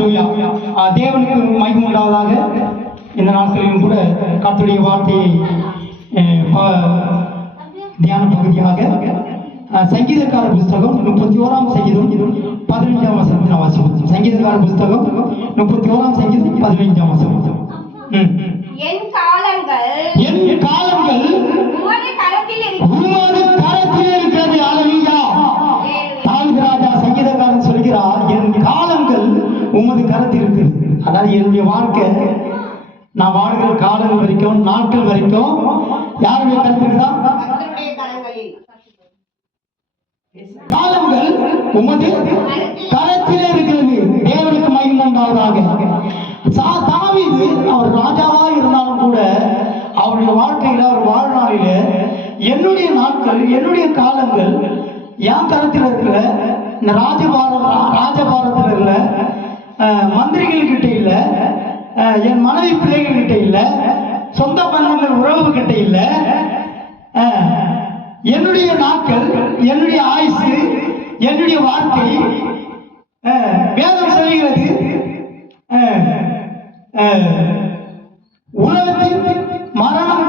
தேவனுக்கு மகிமை உண்டாவதாக. இந்த நாட்களிலும் கூட கர்த்தருடைய வார்த்தையை தியான பகுதியாக சங்கீதக்கார புஸ்தகம் 31ஆம் சங்கீதம் 15ஆம் வசனத்தை வாசிப்போம். சங்கீதக்கார புஸ்தகம் 31ஆம் சங்கீதம் 15ஆம் வசனம். என் காலங்கள் உமது கரத்தில் இருக்கிறது. அல்லேலூயா. தாவீது ராஜா சங்கீதக்காரன் சொல்கிறார், என் காலங்கள் உமது கரத்தில் இருக்குது. அதாவது என்னுடைய வாழ்க்கை, நான் வாழ்கிற காலங்கள் வரைக்கும், நாட்கள் வரைக்கும் யாருடைய கருத்து இருக்குதா? காலங்கள் உமது கரத்திலே இருக்கிறது. தேவனுக்கு மகிமை உண்டாவதாக. தாவீது அவர் ராஜாவா இருந்தாலும் கூட அவருடைய வாழ்க்கையில, அவர் வாழ்நாளில, என்னுடைய நாட்கள், என்னுடைய காலங்கள் என் கரத்தில் இருக்கிற, இந்த ராஜபாரத்தில் இருக்கிற மந்திரிகள் கிட்ட இல்ல, என் மனைவி பிள்ளைகள் கிட்ட இல்ல, சொந்த பந்தங்கள் உறவு கிட்ட இல்ல. என்னுடைய நாட்கள், என்னுடைய ஆயுசு, என்னுடைய வாழ்க்கை, வேதம் சொல்கிறது, உலகத்தின் மரணம்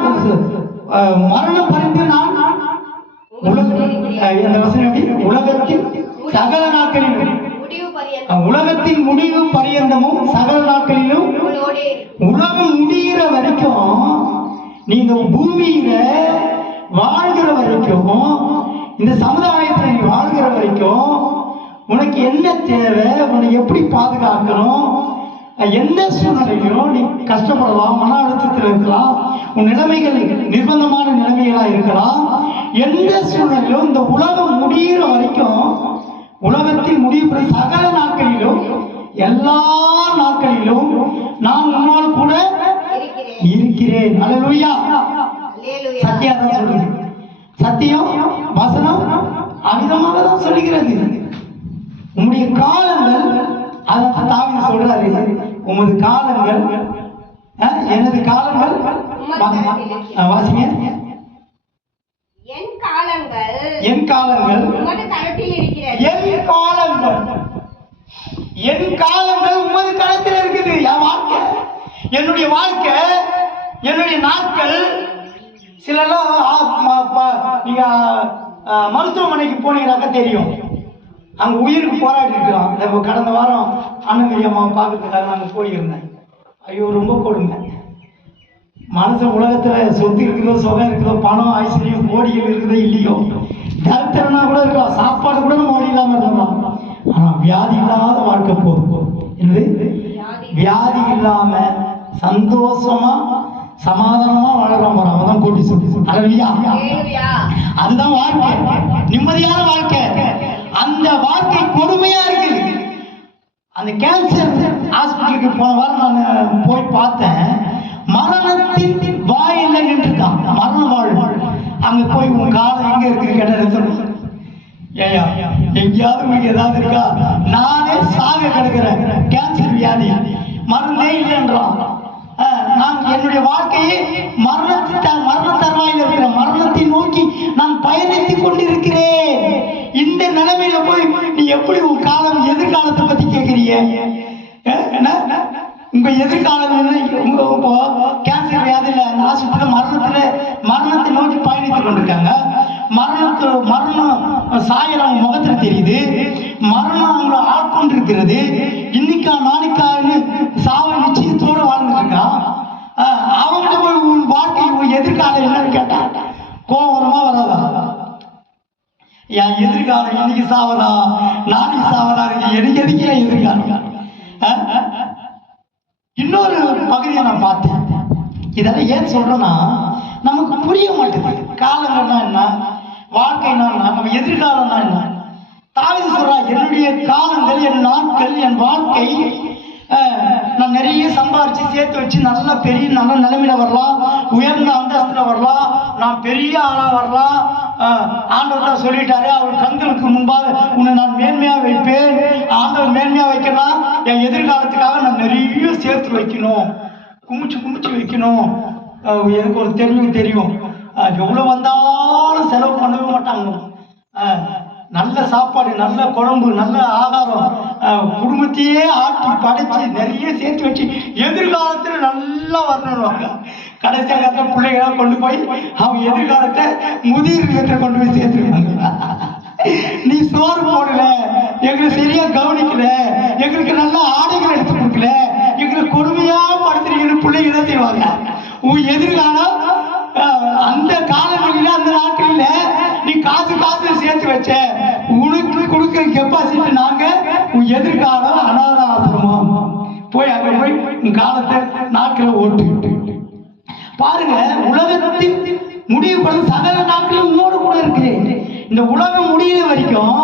பறிந்து நான் உலகத்தின் சகல நாட்களிலும், உலகத்தின் முடிவு பரியந்தமும் சகல நாட்களிலும், உலகம் முடிகிற வரைக்கும், நீங்க பூமியில வாழ்கிற வரைக்கும், இந்த சமுதாயத்தில் நீ வாழ்கிற வரைக்கும் உனக்கு என்ன தேவை, உன்னை எப்படி பாதுகாக்கணும், எந்த சூழ்நிலையிலும் நீ கஷ்டப்படலாம், மன அழுத்தத்தில் இருக்கலாம், உன் நிலைமைகள் நிர்பந்தமான நிலைமைகளா இருக்கலாம். எந்த சூழ்நிலையிலும் இந்த உலகம் முடிகிற வரைக்கும், உலகத்தின் முடிவு சகல நாட்களிலும், எல்லா நாட்களிலும் நான் உன்னோடு கூட இருக்கிறேன். அல்லேலூயா. சத்தியா தான் சொல்லுது. சத்தியம் வசனம் அமிதமாக தான் சொல்லுகிறது. உம்முடைய காலங்கள், அதான் தாவீது சொல்றாரு, உமது காலங்கள், எனது காலங்கள் வாசிங்க. என் காலங்கள் உமது கரத்தில் இருக்கிறது. என் காலங்கள் உமது கரத்தில் இருக்குது. என் வாழ்க்கை, என்னுடைய வாழ்க்கை, என்னுடைய நாட்கள். சிலெல்லாம் நீங்க மருத்துவமனைக்கு போனீங்கன்னாக்கா தெரியும், அங்க உயிருக்கு போராடி இருக்கலாம். கடந்த வாரம் அண்ணன் அம்மாவை பார்க்கறதுக்காக நாங்கள் போயிருந்தேன். ஐயோ, ரொம்ப கொடுமை. மனுஷன் உலகத்துல சொத்து இருக்குதோ, சுகம் இருக்குதோ, பணம் ஐஸ்வர்யம் கோடிகள் இருக்குதோ இல்லையோ, தரித்திரனா கூட இருக்கலாம், சாப்பாடு கூட நம்ம வழி இல்லாம இருக்கலாம். ஆனா வியாதி இல்லாத வாழ்க்கை போதும். என்னது? வியாதி இல்லாம சந்தோஷமா சமாதானமா வாழலாம். அவதான் கூட்டி சொல்லி அதுதான் வாழ்க்கை, நிம்மதியான வாழ்க்கை. அந்த வாழ்க்கை கொடுமையா இருக்கு. அந்த கேன்சர் ஹாஸ்பிட்டலுக்கு போன வாரம் நான் போய் பார்த்தேன். மரணத்தின் வாயில நின்றுட்டான், மரண வாழ்வு. அங்க போய் உன் காலம் எங்க இருக்கு கேட்ட, ஏயா எங்கேயாவது உங்களுக்கு ஏதாவது இருக்கா? நானே சாக கிடக்கிறேன், கேன்சர் வியாதி, மருந்தே இல்லைன்றான். நான் என்னுடைய வாழ்க்கையை மரண தருவாயில் இருக்கிற மரணத்தை நோக்கி நான் பயணித்துக் கொண்டிருக்கிறேன். இந்த நிலைமையில போய் நீ எப்படி உன் காலம், எதிர்காலத்தை பத்தி கேட்கிறீங்க? உங்க எதிர்காலம் என்ன? கேன்சர் வியாதியில அந்த ஆஸ்பத்திரியில மரணத்தை நோக்கி பயணித்துக் கொண்டிருக்காங்க. மரணம் சாயல் அவங்க முகத்துல தெரியுது. மரணம் அவங்களை ஆட்கொண்டு இருக்கிறது. இன்னைக்கா நாளைக்கான்னு சாவ நிச்சயத்தோடு வாழ்ந்துட்டு இருக்கான். அவங்கள்ட்ட போய் உன் வாழ்க்கை, உன் எதிர்காலம் என்னன்னு கேட்டா கோவம் வருமா வராதா? என் எதிர்காலம் இன்னைக்கு சாவதா, நாளைக்கு சாவதா இருக்கு, எனக்கு எதுக்கு என் எதிர்காலம்? இன்னொரு பகுதியை நான் பார்த்தேன். இதெல்லாம் ஏன் சொல்றேன்னா, நமக்கு புரிய மாட்டேங்குது. காலங்கள்னா என்ன, வாழ்க்கைனா என்ன, நம்ம எதிர்காலம்னா என்ன. தாவீது சொல்றா, என்னுடைய காலங்கள், என் நாட்கள், என் வாழ்க்கை, நான் நிறைய சம்பாரிச்சு சேர்த்து வச்சு நல்ல நிலைமையில வரலாம், உயர்ந்த அந்தஸ்துல வரலாம், நான் பெரிய ஆளா வரலாம். ஆண்டவர் சொல்லிட்டாரு, அவர் கண்களுக்கு முன்பாக உன்னை நான் மேன்மையா வைப்பேன். ஆண்டவர் மேன்மையா வைக்கலாம். என் எதிர்காலத்துக்காக நான் நிறைய சேர்த்து வைக்கணும், குமிச்சு வைக்கணும். எனக்கு ஒரு தெரியும், எவ்வளவு வந்தாலும் செலவு பண்ணவே மாட்டாங்க. நல்ல சாப்பாடு, நல்ல குழம்பு, நல்ல ஆகாரம், குடும்பத்தையே ஆட்டி படைச்சு நிறைய சேர்த்து வச்சு எதிர்காலத்தில் நல்லா வரணுவாங்க. கடைசி காலத்தில் பிள்ளைகளாம் கொண்டு போய் அவங்க எதிர்காலத்தை முதிர் இல்லத்தில் கொண்டு போய் சேர்த்துருவாங்க. நீ சோறு போடல, எங்களை சரியா கவனிக்கல, எங்களுக்கு நல்ல ஆடைகள் எடுத்து கொடுக்கல, எங்களுக்கு கொடுமையா படுத்துறீங்கன்னு பிள்ளைங்க தான் செய்வாங்க. உன் எதிர்காலம் அந்த காலங்களில அந்த நாட்களில நீ காசு சேர்த்து வச்ச உனக்கு கொடுக்கிற கெப்பாசிட்டி நாங்க உன் எதிர்காலம் அனாத ஆசிரமம் போய் அங்க போய் உன் காலத்தை நாட்களை ஓட்டு பாருங்க. உலகத்தின் முடிவு பண்ண சகல நாட்களும் உன்னோடு கூட இருக்கிறேன். இந்த உலகம் முடிகிற வரைக்கும்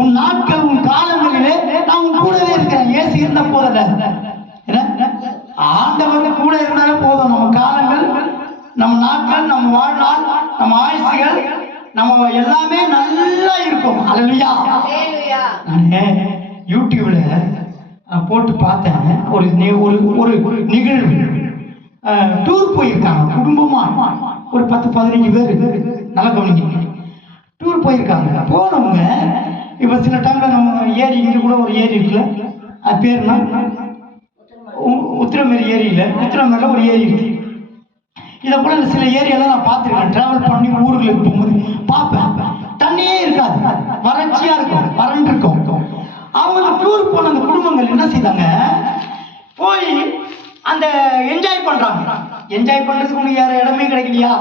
உன் நாட்கள் உன் காலங்களிலே நான் உன் கூடவே இருக்கிறேன். ஏசு இருந்த போதல்ல, ஆண்டவர் கூட இருந்தாலே போதும். நம்ம காலங்கள், நம்ம நாட்கள், நம்ம வாழ்நாள், நம்ம ஆயுசுகள், நம்ம எல்லாமே நல்லா இருக்கும். அல்லேலூயா. நான் யூடியூப்ல போட்டு பார்த்தேன். ஒரு நிகழ்வு. டூர் போயிருக்காங்க குடும்பமா, ஒரு 10-15 பேர். நல்லா கவனிங்க, டூர் போயிருக்காங்க. போனவங்க இப்ப சில டைம்ல நம்ம ஏரி, இங்க கூட ஒரு ஏரி இருக்குல்ல, அது பேருனா உத்திரமேரி ஏரியில, உத்திரமேரில் ஒரு ஏரி இருக்கு. இதை போல சில ஏரியாலாம் நான் பார்த்துருக்கேன். டிராவல் பண்ணி ஊர்களுக்கு போகும்போது பார்ப்பேன், தண்ணியே இருக்காது, வறட்சியா இருக்கும், வறண்டு இருக்கும். அவங்க டூர் போன அந்த குடும்பங்கள் என்ன செய்தாங்க, போய் அந்த என்ஜாய் பண்றாங்க. என்ஜாய் பண்றதுக்கு ஒன்று வேற இடமே கிடைக்கலையா,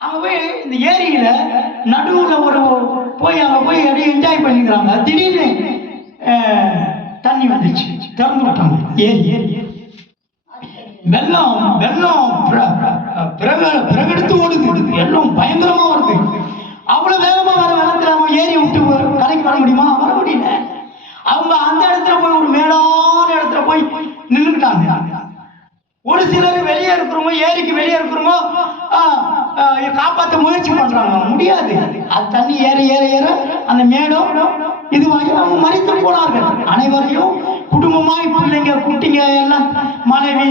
அங்க போய் இந்த ஏரியில நடுவுல போய் அங்க போய் அப்படியே என்ஜாய் பண்ணிக்கிறாங்க. திடீர்னு தண்ணி வந்துச்சு, திறந்து விட்டாங்க ஏரி. வெள்ளம் பிரகெடுத்து ஓடுது, வெள்ளம் பயங்கரமா வருது. அவ்வளவு வேகமா வர வெள்ளத்துல அவங்க ஏரி விட்டு கரைக்கு வர முடியுமா? வர முடியல. அவங்க அந்த இடத்துல போய் ஒரு மேலான இடத்துல போய் நின்றுக்கிட்டாங்க. ஒரு சிலர் வெளியே இருக்கிறவங்க, ஏரிக்கு வெளியே இருக்கிறவங்க காப்பாற்ற முயற்சி பண்றாங்க, முடியாது. அது தண்ணி ஏற ஏற ஏற அந்த மேடம் இதுவாகி அவங்க மறித்து போனார்கள். அனைவரையும் குடும்பமாய், பிள்ளைங்க, குட்டிங்க எல்லாம், மனைவி,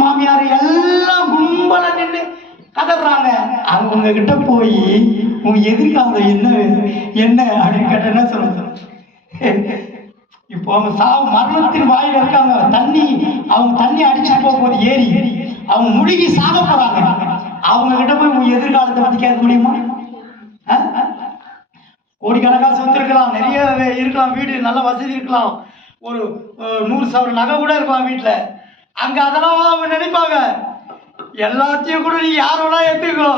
மாமியார் எல்லாம் கும்பல நின்று கதறாங்க. அவங்க கிட்ட போய் உங்க எதிர்காலம் என்ன அப்படின்னு கேட்ட என்ன சொல்லுங்க. இப்போ அவங்க மரணத்தின் வாயில இருக்காங்க. அவங்க தண்ணி அடிச்சு போகும்போது ஏரி அவங்க முழுகி சாக போறாங்க. அவங்க கிட்ட போய் உங்க எதிர்காலத்தை பத்தி கேட்க முடியுமா? கோடிக்கணக்காக சொத்து இருக்கலாம், நிறைய இருக்கலாம், வீடு நல்ல வசதி இருக்கலாம், ஒரு 100,000 நகை கூட இருக்கலாம் வீட்டுல. அங்க அதெல்லாம் அவங்க நினைப்பாங்க, எல்லாத்தையும் கூட நீ யாரோட ஏத்துக்கோ,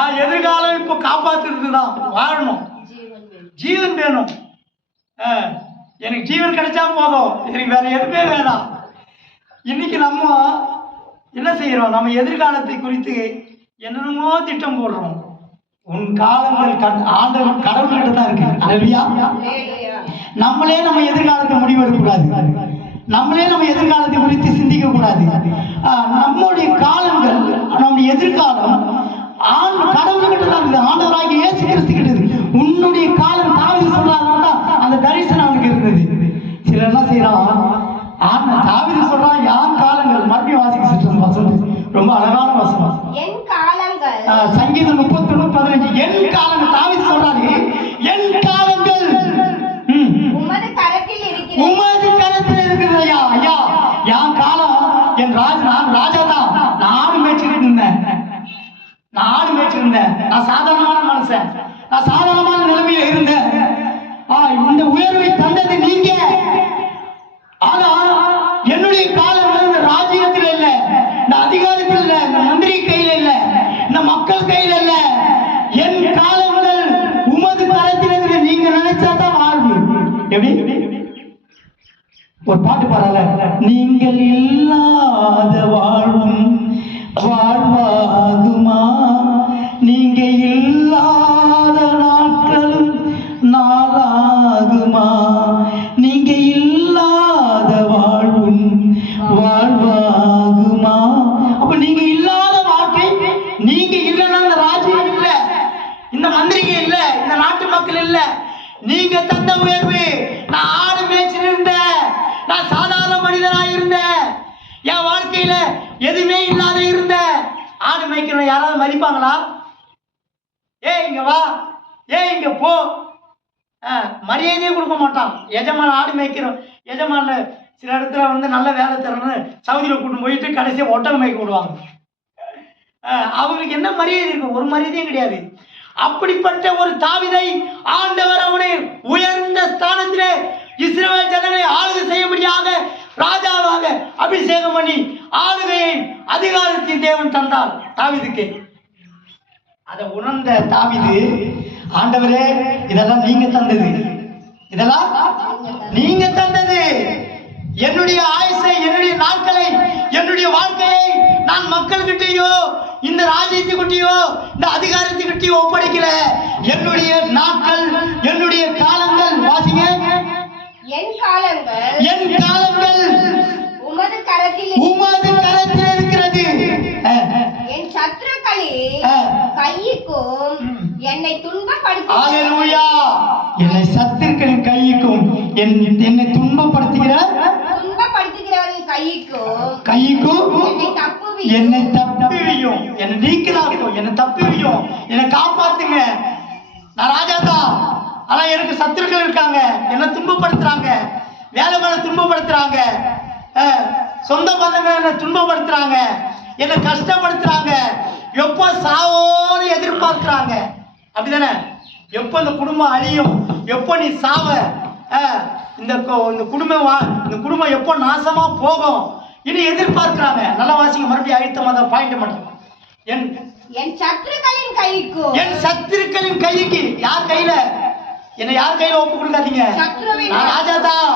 என் எதிர்காலம் இப்போ காப்பாத்துறதுதான், வாழணும், ஜீவன் வேணும், எனக்கு ஜீவன் கிடைச்சா போதும், எனக்கு வேற எதுவுமே வேணாம். இன்னைக்கு நம்ம என்ன செய்யறோம், நம்ம எதிர்காலத்தை குறித்து என்னென்னமோ திட்டம் போடுறோம். உன் காலங்கள் ஆண்டவர் கடவுள்கிட்ட தான் இருக்கு. அல்லேலூயா. நம்மளே நம்ம எதிர்காலத்தை முடிவெடுக்கக்கூடாது, நம்மளே நம்ம எதிர்காலத்தை குறித்து சிந்திக்க கூடாது. நம்முடைய காலங்கள், நம்முடைய எதிர்காலம் கடவுள்கிட்ட தான் இருக்குது. ஆண்டவராகிய இயேசு கிறிஸ்து கிட்ட இருக்கு. உன்னுடைய காலம் தாவீது சொல்றாங்க, அந்த தரிசனம் அவனுக்கு இருந்தது. சில என்ன செய்யறான், தாவீது சொல்றான், யான் காலங்கள், மறுபடியும் வாசிக்க வசனம் ரொம்ப அழகான வசனம். சங்கீதம் 31:15. என் காலங்கள், தாவீது சொல்றாரு, என் காலங்கள் உமது கரத்தில் இருக்கிறது ஐயா. ஐயா, என் காலம், நான் ராஜா தான், நான் ஆடு மேய்ச்சிட்டு இருந்தேன், நான் சாதாரணமான மனுஷன், நான் சாதாரணமான நிலைமையில இருந்தேன். இந்த உயர்வை தந்தது நீங்க. ஆனா என்னுடைய காலங்கள் இந்த ராஜ்யத்தில் இல்ல, இந்த அதிகாரத்தில் இல்ல, இந்த மந்திரி கையில இல்ல, இந்த மக்கள் கையில இல்ல. என் காலங்கள் உமது கரத்தில் இருந்து நீங்க நினைச்சாதான் வாழ்வு. எப்படி ஒரு பாட்டு பாடல, நீங்கள் இல்லாத வாழ்வும் வாழ்வாகுமா, நீங்க இல்லாத நாட்களும் நாளாகுமா, நீங்க இல்லாத வாழ்வும் வாழ்வாகுமா. அப்ப நீங்க இல்லாத வாழ்க்கை, நீங்க இல்லைன்னா இந்த ராஜ்யம் இல்ல, இந்த மந்திரிங்க இல்ல, இந்த நாட்டு மக்கள் இல்ல. நீங்க தந்த உயர்வு, நான் ஆடு மேய்ச்சிட்டு இருந்தேன், நான் சாதாரண மனிதனா இருந்தேன், என் வாழ்க்கையில எதுவுமே இல்லாத இருந்த. ஆடு மேய்க்கிறவங்க யாராவது மதிப்பாங்களா? இங்க வா, ஏன் இங்க போ, மரியாதையே கொடுக்க மாட்டான். எஜமான ஆடு மேய்க்கிறோம், எஜமான சில இடத்துல வந்து நல்ல வேலை தரணும்னு சவுதியில் கூட்டு போயிட்டு கடைசியாக ஒட்டகம் மேய்க்க விடுவாங்க. அவங்களுக்கு என்ன மரியாதை இருக்கு? ஒரு மரியாதையும் கிடையாது. அப்படிப்பட்ட ஒரு தாவீதை ஆண்டவர் அவனை உயர்ந்த ஸ்தானத்திலே இஸ்ரவேல் ஜனங்களை ஆளுகை செய்ய முடியாத ராஜாவாக அபிஷேகம் பண்ணி ஆளுகையை அதிகாரத்தின் தேவன் தந்தார் தாவீதுக்கு. அதை உணர்ந்த தாவீது, ஆண்டவரே இதெல்லாம் நீங்க தந்தது, இதெல்லாம் நீங்க தந்தது. என்னுடைய ஆயுசை, என்னுடைய நாட்களை, என்னுடைய வாழ்க்கையை நான் மக்கள்கிட்டயோ இந்த ராஜ்யத்துக்கிட்டயோ இந்த அதிகாரத்துக்கிட்டயோ ஒப்படைக்கல. என்னுடைய நாட்கள், என்னுடைய காலங்கள், வாசிங்க, என் காலங்கள் உமது கரத்தில் இருக்கிறது. என் சத்துருக்களின் கைக்கும் என்னை அல்லேலூயா. என்னை சத்துருக்களின் கைக்கும் என்னை துன்பப்படுத்துகிறவரின் கைக்கும் என்னை தப்புவியும், என்னை நீக்கலாக்கும், என்னை தப்புவியும், என்னை காப்பாத்துங்க. நான் ராஜா தான், ஆனா எனக்கு சத்துருக்கள் இருக்காங்க, என்னை துன்பப்படுத்துறாங்க, வேலை மேல துன்பப்படுத்துறாங்க, சொந்த பந்தங்கள் என்னை துன்பப்படுத்துறாங்க, என்னை கஷ்டப்படுத்துறாங்க, எப்போ சாவோன்னு எதிர்பார்க்கிறாங்க. அப்படிதானே? எப்போ இந்த குடும்பம் அழியும், எப்போ நீ சாவ, இந்த குடும்பம் எப்போ நாசமா போகும் இனி எதிர்பார்க்கிறாங்க. நல்லா வாசிங்க, மறுபடியும் அழுத்தமா தான் பாயிண்ட் மட்டும். என் சத்துருக்களின் கைக்கு. யார் கையில? என்ன யார் கையில ஒப்பு கொடுக்காதீங்க. நான் ராஜா தான்.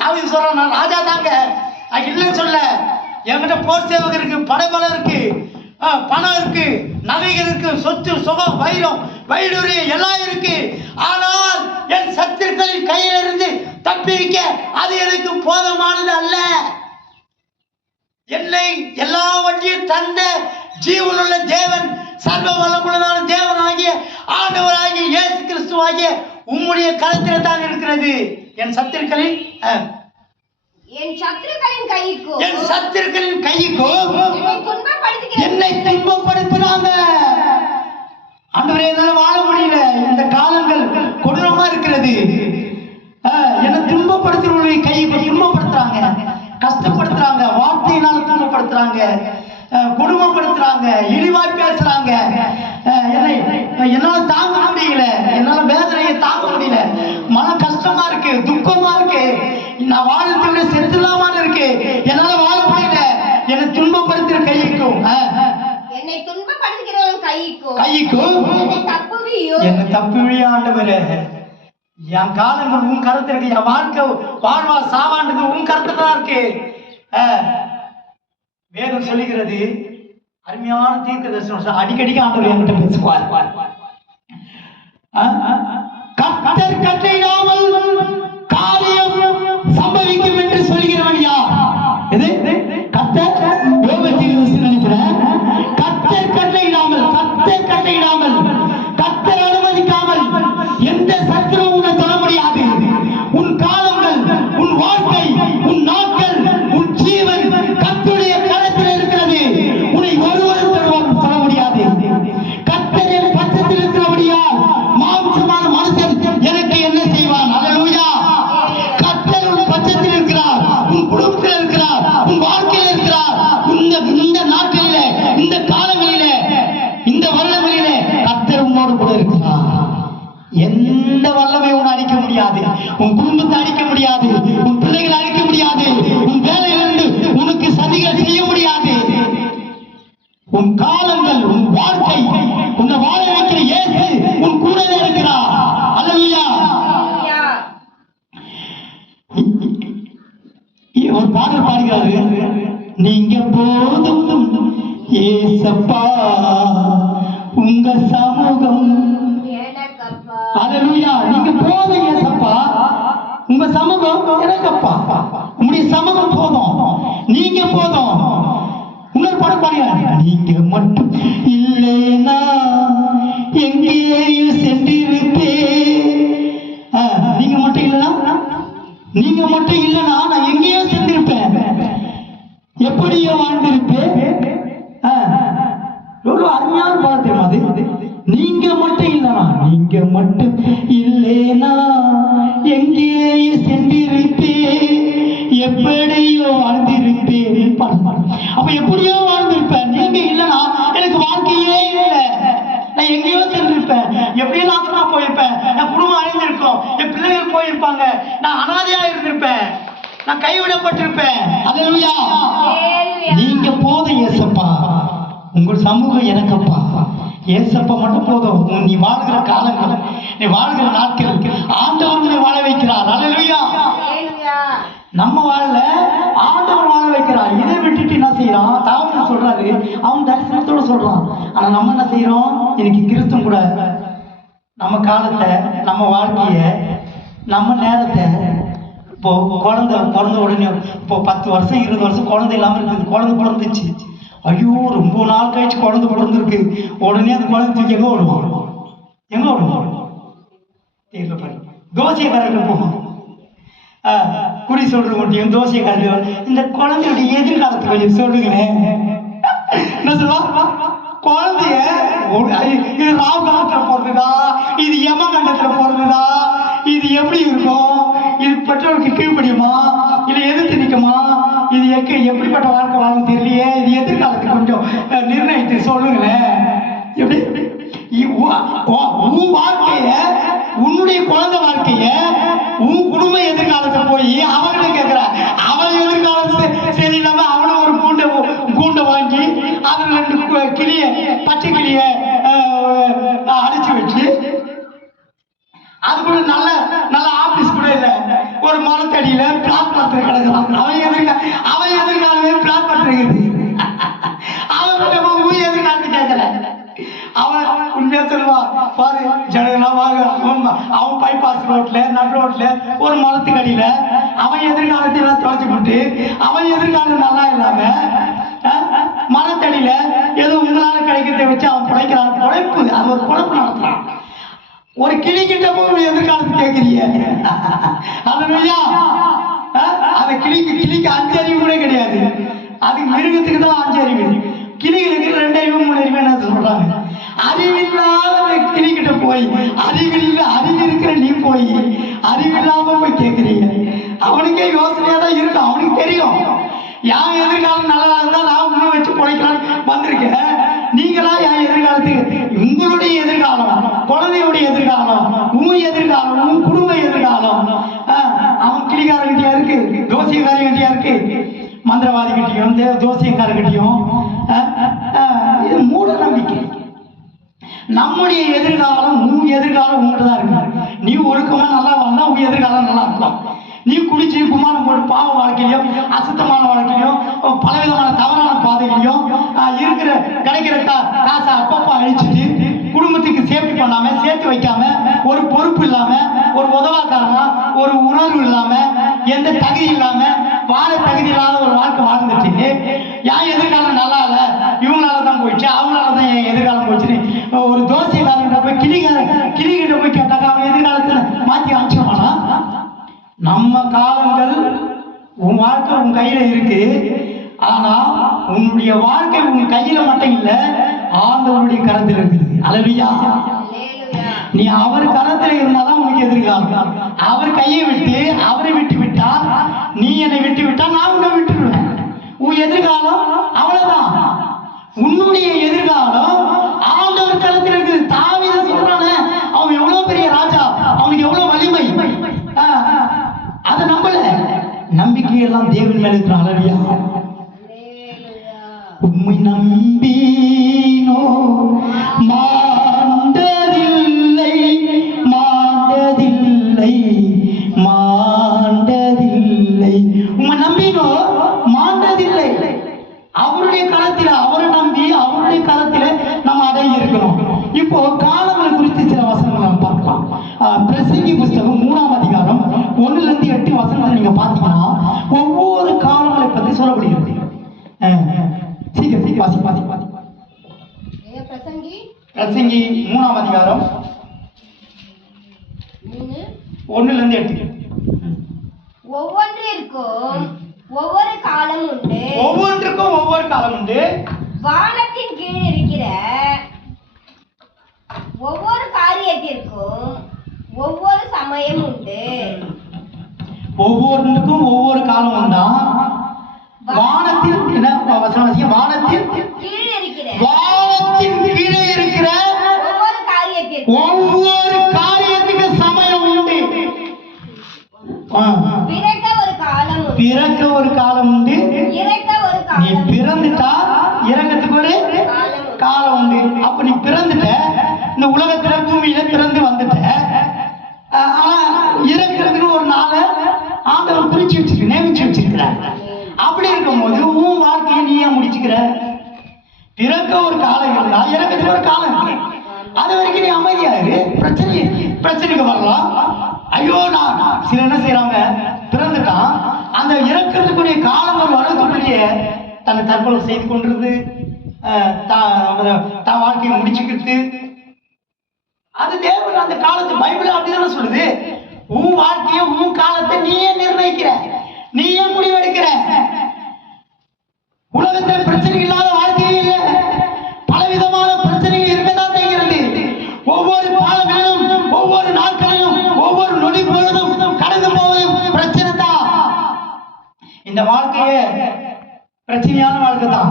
தாவீது சொல்றான், நான் ராஜா தாங்க, நான் இல்லைன்னு சொல்ல. என்கிட்ட போர் சேவகம் இருக்கு, படைபலம் இருக்கு, பணம் இருக்கு, நகைகள் இருக்கு, சொத்து சுகம் வைரம் வைடூரியம் எல்லாம் இருக்கு. ஆனால் என் சத்துருக்களின் கையிலிருந்து தப்பிக்க அது எனக்கு போதுமானது அல்ல. என்னை எல்லாவற்றையும் தந்த ஜீவனுள்ள தேவன், சர்வ வல்லமுள்ளதான தேவனாகிய ஆண்டவராகிய இயேசு கிறிஸ்துவாகிய உம்முடைய கரத்தில் தான் இருக்கிறது. என் சத்துருக்களின் கைக்கும் என்னை துன்பப்படுத்துறாங்க. ஆண்டவரே, என்னால வாழ முடியல, இந்த காலங்கள் கொடூரமா இருக்கிறது, என்னை துன்பப்படுத்துறவங்களுடைய கைக்கு துன்பப்படுத்துறாங்க, கஷ்டப்படுத்துறாங்க, வார்த்தையினால துன்பப்படுத்துறாங்க, குடும்பப்படுத்துறாங்க, இழிவாய் பேசுறாங்க. என்னால தாங்க முடியல, என்னால வேதனையை தாங்க முடியல, மன கஷ்டமா இருக்கு, துக்கமா இருக்கு, நான் வாழ்றதுக்கு செத்துலாமான்னு இருக்கு, என்னால வாழ முடியல. என்னை துன்பப்படுத்துற கைக்கும் என்னை துன்பப்படுத்துகிறவன் கைக்கும் என்னை தப்புவியா ஆண்டவரே. என் காலங்கள் உன் கருத்து இருக்கு, என் வாழ்க்கை வாழ்வா சாவான்றது உன் கருத்து தான் இருக்கு. வேதம் சொல்லுகிறது, அருமையான தீர்க்க தரிசனம். அடிக்கடிக்கு ஆண்டவர் என்கிட்ட பேசுவார். கர்த்தர் கட்டளையிடாமல் காரியம் சம்பவிக்கும் என்று சொல்கிறவன் யார்? இது கர்த்தர் நினைக்கிறேன். கர்த்தர் கட்டளையிடாமல், கர்த்தர் அனுமதிக்காமல் எந்த சத்துருவும் உன்னை தொட முடியாது. உன் காலங்கள், உன் வாழ்க்கை, உன் நாட்கள், உன் ஜீவன் கர்த்தருடைய கரத்தில் இருக்கிறது. உன்னை ஒருவரும் தொட முடியாது. கர்த்தர் என் பட்சத்தில் இருக்கிறபடியால் மாம்சமான மனுஷன் எனக்கு என்ன செய்வான்? அல்லேலூயா. கர்த்தர் உன் பட்சத்தில் இருக்கிறார், உன் குடும்பத்தில் இருக்கிறார், உன் வாழ்க்கையில் இருக்கிறார். இந்த நாட்களிலே, இந்த காலங்களிலே, இந்த வருடங்களிலே கர்த்தர் உன்னோடு கூட இருக்கிறார். எந்த வல்லமை உன்னை அழிக்க முடியாது, உன் குடும்பத்தை அழிக்க முடியாது, உன் பிள்ளைகளை அழிக்க முடியாது, உன் வேலையிலிருந்து உனக்கு சதிகள் செய்ய முடியாது. உன் காலங்கள், உன் வாழ்க்கை, உன்னை வாழ வைக்கிற இயேசு உன் கூடவே இருக்கிறார். அல்லேலூயா. ஒரு பாடல் பாடுகிறாரு, நீங்க போதும் ஏசப்பா உங்க சமூகம். அல்லேலூயா. நீங்க போதும் ஏசப்பா, உங்க சமூகம் எனக்கப்பா, உங்களுடைய சமூகம் போதும், நீங்க போதும். இன்னொரு பாடம் பாடுகிறார், நீங்க மட்டும் இல்லைனா எங்கேயும் சென்றிருப்பேன். நீங்க மட்டும் இல்லைனா நான் எங்கேயோ சென்றிருப்பேன், எப்படியோ வாழ்ந்திருப்பேன். எவ்வளவு அருமையான பாடம் தெரியுமா அது? நீங்க மட்டும் இல்லைனா, நீங்க நீங்க மட்டும் இல்லேனா எங்கே சென்றிருப்பேன், எப்படியோ வாழ்ந்திருப்பேன். அப்ப எப்படியோ வாழ்ந்திருப்பேன். நீங்க இல்லைனா எனக்கு வாழ்க்கையே இல்லை. நான் எங்கேயோ சென்றிருப்பேன், எப்படியோ நாசமா போயிருப்பேன். என் குடும்பம் அழிந்திருக்கும், என் பிள்ளைகள் போயிருப்பாங்க, நான் அனாதையா இருந்திருப்பேன், நான் கைவிடப்பட்டிருப்பேன். அல்லேலூயா. நீங்க போதும் ஏசப்பா, உங்கள் சமூகம் எனக்கப்பா. ஏசப்பா மட்டும் போதும். நீ வாழ்கிற காலங்கள், நீ வாழ்கிற நாட்கள் ஆண்டவர் உன்னை வாழ வைக்கிறார். அல்லேலூயா. நம்ம வாழல, ஆண்டவர் வாழ வைக்கிறார். இதை விட்டுட்டு என்ன செய்யறான்? தாவீது சொல்றாரு, அவன் தரிசனத்தோட சொல்றான். ஆனா நம்ம என்ன செய்யறோம்? இன்னைக்கு கிறிஸ்துவ கூட நம்ம காலத்தை, நம்ம வாழ்க்கைய, நம்ம நேரத்தை, இப்போ குழந்தை பிறந்த உடனே இப்போ 10 வருஷம் 20 வருஷம் குழந்தை இல்லாமல் இருக்குது. குழந்தை பிறந்துச்சு, ஐயோ ரொம்ப நாள் கழிச்சு குழந்தை பிறந்திருக்கு. உடனே அந்த குழந்தை தூக்கி எங்க விடுவான்? எங்க விடுவான்? தோசையை கரைக்க போகும், குறி சொல்றது முடியும், தோசையை கரைக்க. இந்த குழந்தையுடைய எதிர்காலத்தை கொஞ்சம் சொல்லுங்களேன். என்ன சொல்லுவா? குழந்தைய இது ராகுகாலத்துல பிறந்ததா, இது யமகண்டத்துல பிறந்ததா, இது எப்படி இருக்கும், இது பெற்றோருக்கு கீழ்படியுமா இல்ல எதிர்த்து நிற்குமா, இது எப்படிப்பட்ட வாழ்க்கை வாழும் தெரியலையே, இது எதிர்காலத்துக்கு கொஞ்சம் நிர்ணயித்து சொல்லுங்களேன். எப்படி உன் வாழ்க்கைய, உன்னுடைய குழந்தை வாழ்க்கைய, உன் குடும்ப எதிர்காலத்தை போய் அவங்கிட்ட கேட்கிற. அவன் எதிர்காலத்து சரியில்லாம அவனை ஒரு கூண்டை வாங்கி அதுல 2 கிளிய, பச்சை கிளிய அடிச்சு வச்சு, அது கூட நல்ல நல்ல ஆபீஸ் கூட இல்ல, ஒரு மரத்தடியில பிளாட்பார்ட்ல கிடக்குறான். அவன் எதிர்காலமே பிளாட்பார்ட் இருக்குது. அவன் எதிர்காலத்து கேட்கற. அவன் உண்மையா சொல்லுவான், பாரு ஜனங்களாம் வாங்க. அவன் பைபாஸ் ரோட்ல, நடு ரோட்ல ஒரு மரத்துக்கு அடியில அவன் எதிர்காலத்தை எல்லாம் தொலைச்சு போட்டு, அவன் எதிர்காலம் நல்லா இல்லாம மரத்தடியில ஏதோ உங்களால கிடைக்கிறத வச்சு அவன் பிழைக்கிறான். பிழைப்பு, அது ஒரு பிழைப்பு நடத்துறான். ஒரு கிளி கிட்ட போய் எதிர்காலத்து கேட்கிறீங்க. அல்லேலூயா. அந்த கிளிக்கு 5 அறிவு கூட கிடையாது. அதுக்கு மிருகத்துக்கு தான் 5 அறிவு. கிளிகளுக்கு 2 அறிவு 3 அறிவு என்ன சொல்றாங்க. அறிவில்லாத கிளிக்கிட்ட போய் அறிவு இருக்கிற நீ போய் அறிவில்லாம போய் கேட்கிறீங்க. அவனுக்கே யோசனையா தான் இருக்கும். அவனுக்கு தெரியும் என் எதிர்காலம் நல்லா இருந்தா நான் உன்னை வச்சு பிழைக்கலான்னு வந்திருக்கேன். நீங்களா என் எதிர்காலத்துக்கு, உங்களுடைய எதிர்காலம், குழந்தையுடைய எதிர்காலம், உன் எதிர்காலம், உன் குடும்ப எதிர்காலம் அவன் கிளிக்காரங்கிட்டயா இருக்கு, தோசைக்காரங்கிட்டயா இருக்கு, மந்திரவாதி கிட்டையும் தோசைக்காரங்கிட்டையும். இது மூட நம்பிக்கை. நம்முடைய எதிர்காலம், உன் எதிர்காலம் உங்கள்கிட்ட தான் இருக்கு. நீ ஒழுக்கமா நல்லா வாழ்ந்தா உன் எதிர்காலம் நல்லா இருக்கலாம். நீ குடிச்சு குமாரம் போட்டு பாவ வாழ்க்கையிலையும், அசுத்தமான வாழ்க்கையிலையும், பலவிதமான தவறான பாதைகளையும் இருக்கிற கிடைக்கிற காசை அப்பப்போ அழிச்சிட்டு, குடும்பத்துக்கு சேஃப்டி பண்ணாம, சேர்த்து வைக்காம, ஒரு பொறுப்பு இல்லாம, ஒரு உதவாக்காரமா, ஒரு உணர்வு இல்லாம, எந்த தகுதி இல்லாம, வாழ தகுதி இல்லாத ஒரு வாழ்க்கை வாழ்ந்துட்டு, என் எதிர்காலம் நல்லா இல்லை, இவங்களால தான் போயிடுச்சு, அவங்களால தான் என் எதிர்காலம் போயிடுச்சு, ஒரு தோசைக்காரங்கிட்ட போய் கிளிகிட்ட போய் கேட்டாங்க, அவன் எதிர்காலத்துல மாற்றி அனுப்பிச்சுவானா? நம்ம காலங்கள், உன் வாழ்க்கை உன் கையில இருக்கு. ஆனா உன்னுடைய வாழ்க்கை உன் கையில மட்டும் இல்ல, ஆண்டவருடைய கரத்தில் இருக்குது. அல்லேலூயா. நீ அவர் கரத்தில் இருந்தாதான் உனக்கு எதிர்காலம். அவர் கையை விட்டு அவரை விட்டு விட்டா, நீ என்னை விட்டு விட்டா நான் உன்னை விட்டுருவேன். உன் எதிர்காலம் அவ்வளவுதான். உன்னுடைய எதிர்காலம் ஆண்டவர் கரத்தில் இருக்குது. தாவீது சொல்றானே, அவன் எவ்வளவு பெரிய ராஜா, அவனுக்கு எவ்வளவு வலிமை, அதை நம்பல. நம்பிக்கையெல்லாம் தேவன் மேல இருக்கிற. அல்லேலூயா. உம்மை நம்பினோ மாண்டதில்லை, மாண்டதில்லை, மாண்டதில்லை. உம்மை நம்பினோ மாண்டதில்லை. அவருடைய கரத்தில், அவரை நம்பி அவருடைய கரத்தில் நம்ம அடங்கி இருக்கிறோம். இப்போ காலங்களை குறித்து சில வசனங்களை நம்ம பார்க்கலாம். பிரசங்கி புஸ்தகம் 3ஆம் அதிகாரம் 1 to 8 வசனங்களை நீங்க பார்த்தீங்கன்னா ஒவ்வொரு காலங்களை பற்றி சொல்லப்படுகிறது. சீக்கிரம் வாசி. பிரசங்கி 3ஆம் அதிகாரம் 1 to 8. ஒவ்வொன்றிற்கும் ஒவ்வொரு காலம் உண்டு, ஒவ்வொன்றுக்கும் ஒவ்வொரு காலம் உண்டு. வானத்தின் கீழ் இருக்கிற ஒவ்வொரு காரியத்திற்கும் காலம் உண்டா? வானத்தில் என்ன வசனம் வாசிங்க? வானத்தில் கீழே இருக்கிற வானத்தின் கீழே இருக்கிற ஒவ்வொரு காரியத்துக்கு சமயம் உண்டு. பிறக்க ஒரு காலம் உண்டு. பிறக்க ஒரு காலம் உண்டு. இறக்க ஒரு நீ காலம். பிறந்துட்டா இறக்கத்துக்கு ஒரு காலம் உண்டு. அப்ப நீ பிறந்துட்ட, இந்த உலகத்துல பூமியில பிறந்து வந்துட்ட. ஆனா இறக்கிறதுக்கு ஒரு நாளை ஆண்டவர் குறிச்சு வச்சிருக்கு, நியமிச்சு வச்சிருக்கிறார். அப்படி இருக்கும்போது உன் வாழ்க்கையை நீ ஏன் முடிச்சுக்கிற? பிறக்க ஒரு காலம் இருந்தா இறக்கத்துக்கு ஒரு காலம் இருக்கு. அது வரைக்கும் நீ அமைதியாரு. பிரச்சனைக்கு வரலாம். ஐயோ நான் சில என்ன செய்யறாங்க, பிறந்துட்டான், அந்த இறக்கிறதுக்குரிய காலங்கள் வர்றதுக்குள்ளேயே தன்னை தற்கொலை செய்து கொண்டிருது, தான் வாழ்க்கையை முடிச்சுக்கிட்டு. அது தேவன் அந்த காலத்து பைபிள் அப்படிதானே சொல்லுது. உன் வாழ்க்கையை உன் காலத்தை நீயே நிர்ணயிக்கிற, நீயே முடிவெடுக்கிற. உலகத்தில் பிரச்சனை இல்லாத வாழ்க்கையே இல்லை. பலவிதமான பிரச்சனைகள் இருக்கதான் செய்கிறது. ஒவ்வொரு காலங்களிலும் ஒவ்வொரு நாட்களிலும் ஒவ்வொரு நொடி பொழுதும் கடந்து போவதும் பிரச்சனை தான். இந்த வாழ்க்கையே பிரச்சனையான வாழ்க்கை தான்,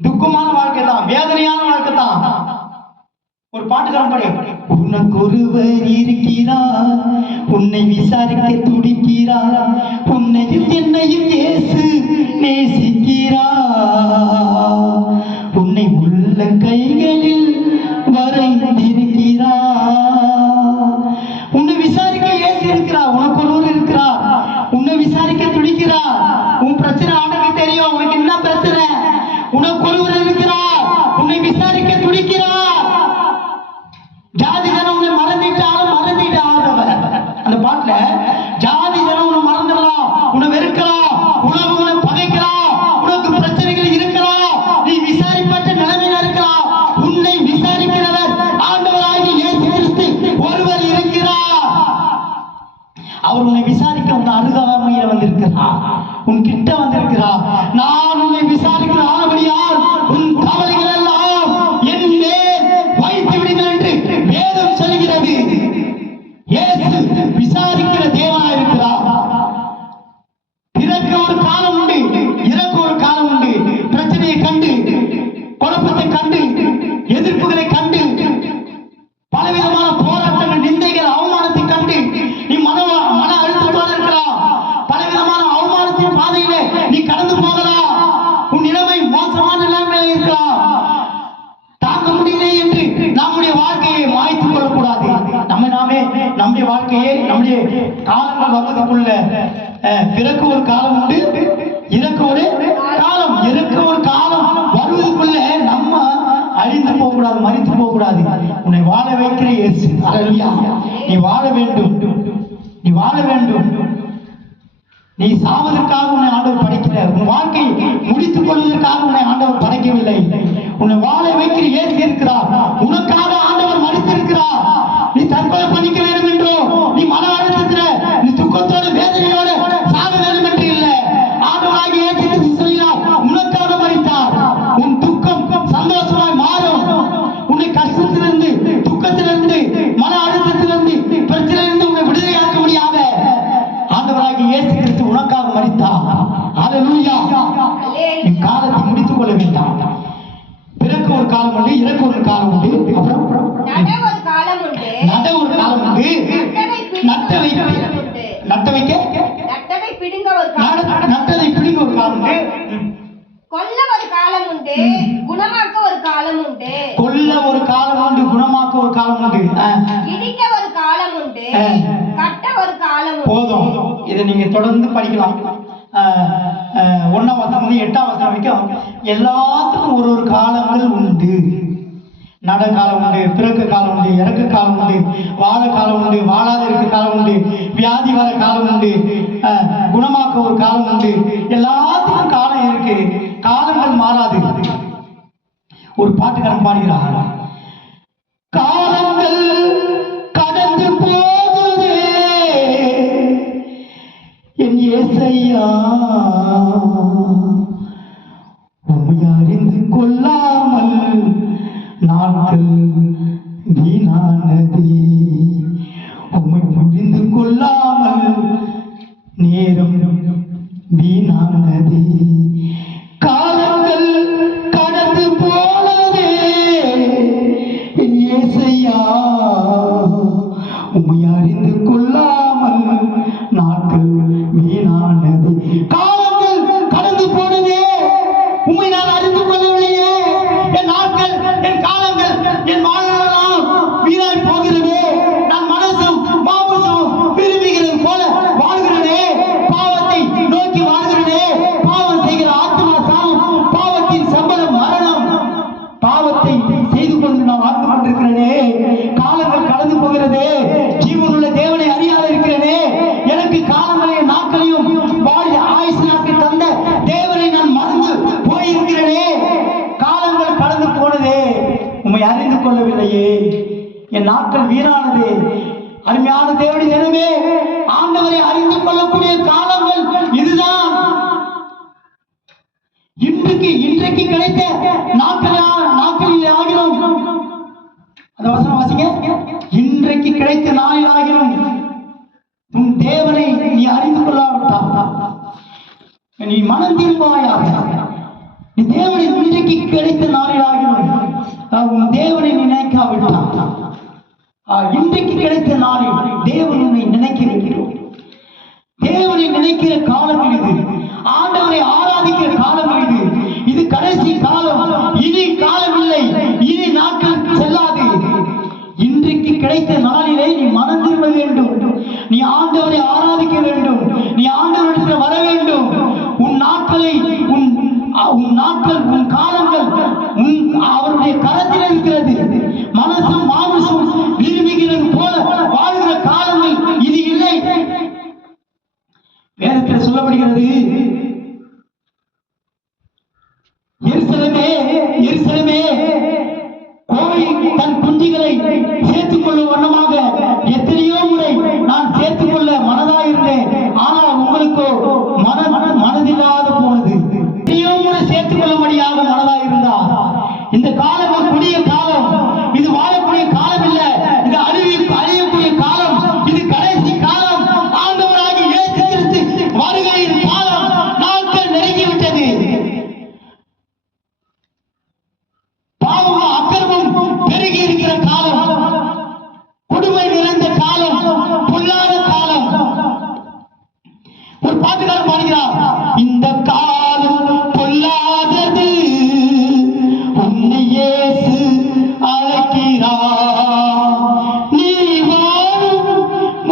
துக்கமான வாழ்க்கை தான், வேதனையான வாழ்க்கை தான். ஒரு பாட்டுக்காரன் பாடு, உனக்கு ஒருவர் இருக்கிறார், உன்னை விசாரிக்க துடிக்கிறார், உன்னையும் என்னையும் இயேசு நேசிக்கிறார், உன்னை உள்ள கைகளில் வரைந்திருக்கிறார். உன்னை விசாரிக்க இயேசு இருக்கிறார், உனக்கு ஒருவர் இருக்கிறார், உன்னை விசாரிக்க துடிக்கிறார். உன் பிரச்சனை ஆண்டவருக்கு தெரியும், உனக்கு என்ன பிரச்சனை. உனக்கு ஒருவர் இருக்கிறார், உன்னை விசாரிக்க துடிக்கிறார். ஜாதி ஜனம் உன்னை மறந்துட்டாலும் மறந்துட்டு ஆண்டவர். அந்த பாட்டுல ஜாதி ஜனம் உன்னை மறந்துடலாம், உன்னை வெறுக்கலாம், உலகம் உன்னை பகைக்கலாம், உனக்கு பிரச்சனைகள் இருக்கலாம், நீ விசாரிப்பட்ட நிலைமையில இருக்கலாம். உன்னை விசாரிக்கிறவர் ஆண்டவராகிய இயேசு கிறிஸ்து ஒருவர் இருக்கிறார். அவர் உன்னை விசாரிக்க உன் அருகாமையில வந்திருக்கிறார், உன் கிட்ட வந்திருக்கிறார். நான் உன்னை விசாரிக்கிற ஆனபடியால் உன் கவலைகள் எல்லாம் என் மேல் வைத்து விடுங்கள் என்று வேதம் சொல்கிறது. இயேசு விசாரிக்கிற தேவனா இருக்கிறார். பிறக்க ஒரு காலம் உண்டு, இறக்க ஒரு காலம் உண்டு. பிரச்சனையை கண்டு, குழப்பத்தை கண்டு, எதிர்ப்புகளை கண்டு, பலவிதமான போராட்டங்கள், நிந்தைகள், அவமானத்தை கண்டு நீ மன அழுத்தத்தோடு இருக்கலாம். பலவிதமான அவமானத்தின் பாதையிலே நீ கடந்து போகலாம். உன் நிலைமை மோசமான நிலைமையில இருக்கலாம். தாங்க முடியல என்று நம்முடைய வாழ்க்கையை மாய்த்துக் கொள்ளக்கூடாது. நாமே நம்முடைய வாழ்க்கையை, நம்முடைய காலங்கள் வருவதற்குள்ள பிறக்க ஒரு காலம் உண்டு, இறக்க ஒரு காலம். இறக்க ஒரு காலம் வருவதற்குள்ள நம்ம அழிந்து போகக்கூடாது, மறித்து போகக்கூடாது. உன்னை வாழ வைக்கிற இயேசு. அல்லேலூயா. நீ வாழ வேண்டும், நீ வாழ வேண்டும். நீ சாவதற்காக உன்னை ஆண்டவர் படைக்கல, உன் வாழ்க்கை முடித்துக் கொள்வதற்காக உன்னை ஆண்டவர் படைக்கவில்லை. உன்னை வாழ வைக்கிற இயேசு இருக்கிறார். உனக்காக ஆண்டவர் மறித்திருக்கிறார். நீ தற்கொலை பண்ணிக்க வேண்டும் என்றோ, நீ மன அழுத்தத்துல, நீ துக்கத்தோட வேதனையோட சாக வேண்டும் என்று இல்லை. ஆண்டவராகிய இயேசு கிறிஸ்து சொல்கிறார், உனக்காக மறித்தார். உன் துக்கம் சந்தோஷமாய் மாறும். உன்னை கஷ்டத்திலிருந்து, துக்கத்திலிருந்து, மன அழுத்தத்திலிருந்து, பிரச்சனையிலிருந்து உன்னை விடுதலையாக்க முடியாத ஆண்டவராகிய இயேசு கிறிஸ்து உனக்காக மரித்தார். அல்லேலூயா. நீ காலத்தை முடித்துக் கொள்ள வேண்டாம். பிறக்க ஒரு காலம் உண்டு, இறக்க ஒரு காலம் உண்டு, அப்புறம் நட ஒரு காலம் உண்டு, நட ஒரு காலம் உண்டு, நட்டவை பிடுங்க ஒரு காலம், நட்டதை பிடிங்க ஒரு காலம் உண்டு, கொல்ல ஒரு காலம் உண்டு, குணமாக்க ஒரு காலம் உண்டு, கொல்ல ஒரு காலம் உண்டு, குணமாக்க ஒரு காலம் உண்டு, இடிக்க ஒரு காலம் உண்டு, கட்ட ஒரு காலம் உண்டு. போதும், இதை நீங்க தொடர்ந்து படிக்கலாம். 1ஆம் வசனம் முதல் 8ஆம் வசனம் வரைக்கும் எல்லாத்துக்கும் ஒரு ஒரு காலங்கள் உண்டு. நட காலம் உண்டு, பிறக்க காலம் உண்டு, இறக்க காலம் உண்டு, வாழ காலம் உண்டு, வாழாத இருக்க காலம் உண்டு, வியாதி வர காலம் உண்டு, குணமாக்க ஒரு காலம் உண்டு. எல்லாத்துக்கும் காலம் இருக்கு, காலங்கள் மாறாது. ஒரு பாட்டுக்காரன் பாடுகிறார், காலங்கள் கடந்து போகுதே என் இயேசையா, உம்மை அறிந்து கொள்ளாமல் நாட்கள் வீணானதே, உம்மை புரிந்து கொள்ளாமல் நேரம் வீணானது, காலங்கள் கடந்து போனதே. ஏசையா உம்மை அறிந்து கொள்ளாமல் நாட்கள் வீணானது. காலங்கள் கடந்து போனதே, உம்மை நான் அறிந்து கொள்ளவில்லையே. என் நாட்கள், என் காலங்கள், என் வாழ்நாளெல்லாம் வீணாய் போகிறதே. நான் மனசும் மாபசும் விரும்புகிறது போல வாழ்கிறனே. பாவத்தை நோக்கி வாழ்கிறனே. பாவம் செய்கிற ஆத்மா சாவும், பாவத்தின் சம்பளம் மரணம். பாவத்தை செய்து கொண்டு நான் வாழ்ந்து கொண்டிருக்கிறேனே. காலங்கள் கடந்து போகிறதே, ஜீவனுள்ள தேவனை அறியாது இருக்கிறேனே. எனக்கு காலங்களையும் நாட்களையும் வாழ ஆயுசு நாட்கள் தந்த தேவனை நான் மறந்து போயிருக்கிறேனே. காலங்கள் கடந்து போனதே, உம்மை அறிந்து கொள்ளவில்லையே. என் நாட்கள் வீணானது. அருமையான தேவனுடைய ஜனமே, ஆண்டவரை அறிந்து கொள்ளக்கூடிய காலங்கள் இதுதான். இன்றைக்கு கிடைத்த நாட்களில் ஆகிலும், அந்த வசனம் வாசிங்க. இன்றைக்கு கிடைத்த நாளில் ஆகிலும் உன் தேவனை நீ அறிந்து கொள்ளாவிட்டால் நீ மனம் திரும்பாயாக. நீ தேவனை இன்றைக்கு கிடைத்த நாளில் ஆகிலும் உன் தேவனை நினைக்காவிட்டால், இன்றைக்கு கிடைத்த நாளில் தேவன் உன்னை நினைக்கிறோம். தேவனை நினைக்கிற காலம் இது. ஆண்டவரை ஆராதிக்கிற காலம் இது. இது கடைசி காலம். இனி காலம் இல்லை, இனி நாட்கள் செல்லாது. இன்றைக்கு கிடைத்த நாளிலே நீ மனம் திரும்ப வேண்டும். நீ ஆண்டவரை ஆராதிக்க வேண்டும். நீ ஆண்டவரிடத்தில் வர வேண்டும். உன் நாட்களை, உன் நாட்கள், உன் காலங்கள் அவருடைய கரத்தில் இருக்கிறது. மனசும் மாமிசும் விரும்புகிறது போல வாழ்கிற காலங்கள் இது இல்லை. வேதத்தில் சொல்லப்படுகிறது, எருசலேமே எருசலேமே, கோழி தன் குஞ்சுகளை சேர்த்துக் கொள்ளும் வண்ணமாக எத்தனையோ முறை நான் சேர்த்துக் கொள்ள மனதாயிருந்தேன். ஆனால் உங்களுக்கோ மனதில்லாத போனது. எத்தனையோ முறை சேர்த்துக் கொள்ளும்படியாக மனதாயிருந்தார். இந்த காலம் ஒரு கொடிய காலம். இது வாழக்கூடிய காலம் இல்ல, இது அழியக்கூடிய காலம். இது கடைசி காலம். ஆண்டவராகிய இயேசு கிறிஸ்து வருகையின் காலம். நாட்கள் நெருங்கிவிட்டது. பாவமும் அக்கிரமும் பெருகி இருக்கிற காலம், கொடுமை நிறைந்த காலம், பொல்லாத காலம். ஒரு பாட்டுக்காரர் பாடுகிறார், இந்த காலம் பொல்லாதது, உன்னை இயேசு அழைக்கிறார். நீ வாழும்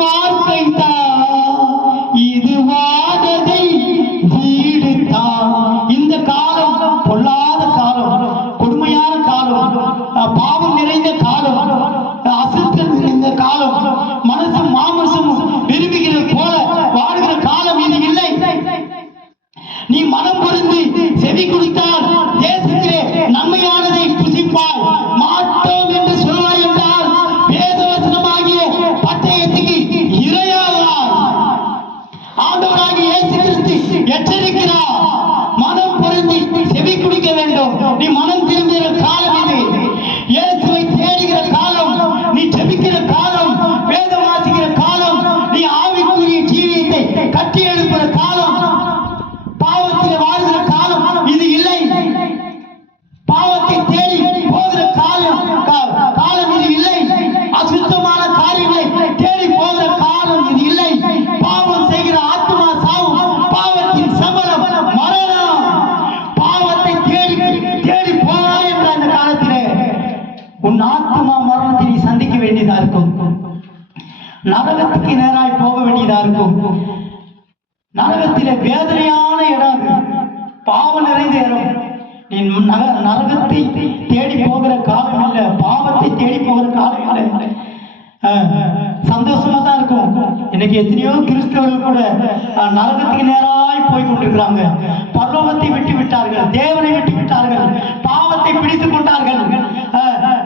வாழ்க்கை தான், இது வாததை வீடு தான். இந்த காலம் பொல்லாத காலம், கொடுமையான காலம், பாவம் நிறைந்த காலம், அசுத்தம் நிறைந்த காலம், மனசும் மாமசும் விரும்புகிறது போல வாழ்கிற காலம் இது இல்லை. நீ மனம் பொருந்தி செவி குடித்தால் தேசத்திலே நன்மையானதை புசிப்பாய். மாட்டோம் என்று சொல்வாய் என்றால் வேதவசனமாகிய பட்டயத்துக்கு இரையாகிறார். ஆண்டவராகிய இயேசு கிறிஸ்து எச்சரிக்கிறார், மனம் பொருந்தி செவி குடிக்க வேண்டும். நீ மனம் திரும்புகிற காலம் இது. இயேசுவை தேடுகிற காலம், நீ ஜெபிக்கிற காலம், வேதம் வாசிக்கிற காலம், நீ ஆவிக்குரிய ஜீவியத்தை கட்டி எழுப்புகிற காலம். பாவத்தில் வாழ்கிற காலம் இது இல்லை. பாவத்தை தேடி போகிற காலம் இது இல்லை. அசுத்தமான காரியங்களை தேடி போகிற காலம் இது இல்லை. பாவம் செய்கிற ஆத்மா சாவும், பாவத்தின் சம்பளம் மரணம். பாவத்தை தேடி தேடி போவாய் என்ற அந்த காலத்திலே உன் ஆத்மா மரணத்தை நீ சந்திக்க வேண்டியதா இருக்கும். நரகத்துக்கு நேராய் போக வேண்டியதா இருக்கும். நரகத்திலே வேதனையான இடம், பாவம் நிறைந்த இடம். நீ நரகத்தை தேடி போகிற காலம் இல்லை, பாவத்தை தேடி போகிற காலம் இல்லை. சந்தோஷமா தான் இருக்கும். இன்னைக்கு எத்தனையோ கிறிஸ்தவர்கள் கூட நரகத்துக்கு நேராய் போய் கொண்டிருக்கிறாங்க. பரலோகத்தை விட்டு விட்டார்கள், தேவனை விட்டு விட்டார்கள், பாவத்தை பிடித்துக் கொண்டார்கள்.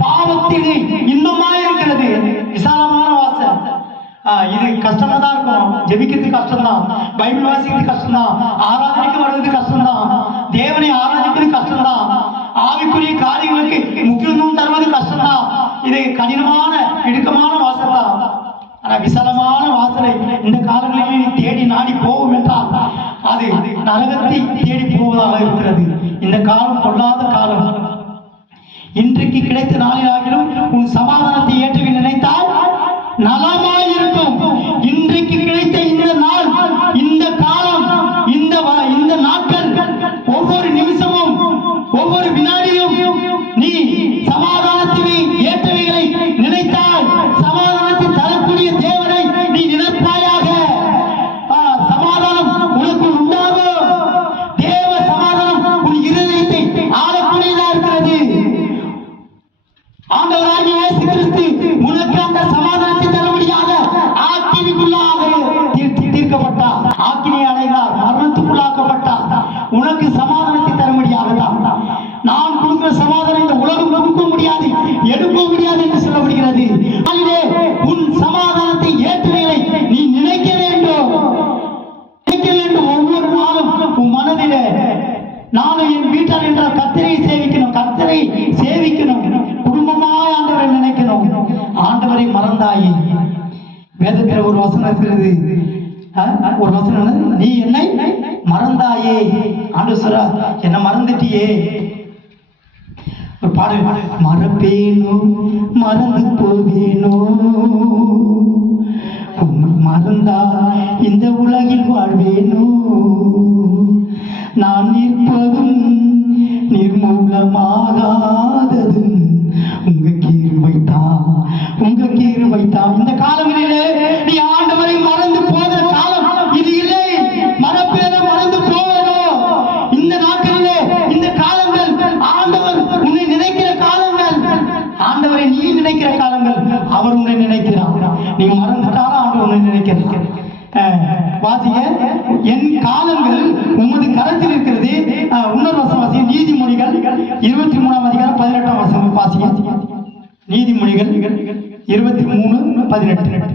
பாவத்தில் இன்னுமா இருக்கிறது விசாலமான வாசல். இது கஷ்டமா தான் இருக்கும். ஜெபிக்கிறது கஷ்டம்தான், பைபிள் வாசிக்கிறது கஷ்டம்தான், ஆராதனைக்கு வருவது கஷ்டம்தான், தேவனை ஆராதிக்கிறது கஷ்டம்தான், ஆவிக்குரிய காரியங்களுக்கு முக்கியத்துவம் தருவது கஷ்டம்தான். இது கடினமான இடுக்கமான வாசல் தான். ஆனா விசாலமான வாசலை இந்த காலங்களில் நீ தேடி நாடி போவோம் என்றால் அது நரகத்தை தேடி போவதாக இருக்கிறது. இந்த காலம் பொல்லாத காலம். இன்றைக்கு கிடைத்த நாளிலாகிலும் உன் சமாதானத்தை ஏற்று நினைத்தால் நலமாயிருக்கும். இன்றைக்கு கிடைத்த இந்த நாள், இந்த காலம், இந்த நாட்கள், ஒவ்வொரு நிமிஷமும் ஒவ்வொரு வினாடியும் நீ சமாதானத்தை ஏற்றவைகளை நினைத்தால் சமாதானத்தை தரக்கூடிய தேவனை நீ நினைப்பாயாக. சமாதானம் உனக்கு உண்டாகும். தேவ சமாதானம் உன் இருதயத்தை ஆளக்கூடியதா இருக்கிறது. ஆண்டவராகிய இயேசு கிறிஸ்து உனக்கு அந்த சமாதானத்தை தரும்படியாக ஆக்கினிக்குள்ளாக தீர்க்கப்பட்டார். ஆக்கினை அடைந்தார், மரணத்துக்குள்ளாக்கப்பட்டார். உனக்கு சமாதானத்தை தரும்படியாக தான். நான் கொடுக்கிற சமாதானம் இந்த உலகம் கொடுக்க முடியாது, எடுக்க முடியாது என்று சொல்லப்படுகிறது. அதிலே உன் சமாதானத்தை ஏற்றுகளை நீ நினைக்க வேண்டும். ஒவ்வொரு நாளும் உன் மனதிலே நானும் என் வீட்டார் என்ற கர்த்தரை சேவிக்கணும், கர்த்தரை சேவிக்கணும், குடும்பமாய் ஆண்டவரை நினைக்கணும். ஆண்டவரை மறந்தாயே. வேதத்தில் ஒரு வசனம் இருக்கிறது. ஒரு வசனம், நீ என்னை மறந்தாயே. ஆண்டவர் சொல்றா, என்ன மறந்துட்டியே. ஒரு பாடல், மறப்பேனோ மறந்து போவேனோ, மறந்தா இந்த உலகில் வாழ்வேனோ, நான் நிற்பதும் நிர்மூலமாகாததும் உங்க கிருபைதான், உங்க கிருபைதான். இந்த காலங்களிலே நீ ஆண்டவரை மறந்து போகிற காலம் இது இல்லை. மறப்பேனோ மறந்து போவேனோ. இந்த நாட்களிலே, இந்த காலங்கள் ஆண்டவர் உன்னை நினைக்கிற காலங்கள். ஆண்டவரை நீ நினைக்கிற காலங்கள். அவர் உன்னை நினைக்கிறார். நீ மறந்துட்டாலும் ஆண்டவர் உன்னை நினைக்கிறார். வாசிங்க, என் காலங்கள் உமது கரத்தில் இருக்கிறது. இன்னொரு வசனம் வாசிங்க, நீதிமொழிகள் 23ஆம் அதிகாரம் 18ஆம் வசனம் வாசிங்க. நீதிமொழிகள் 23:18.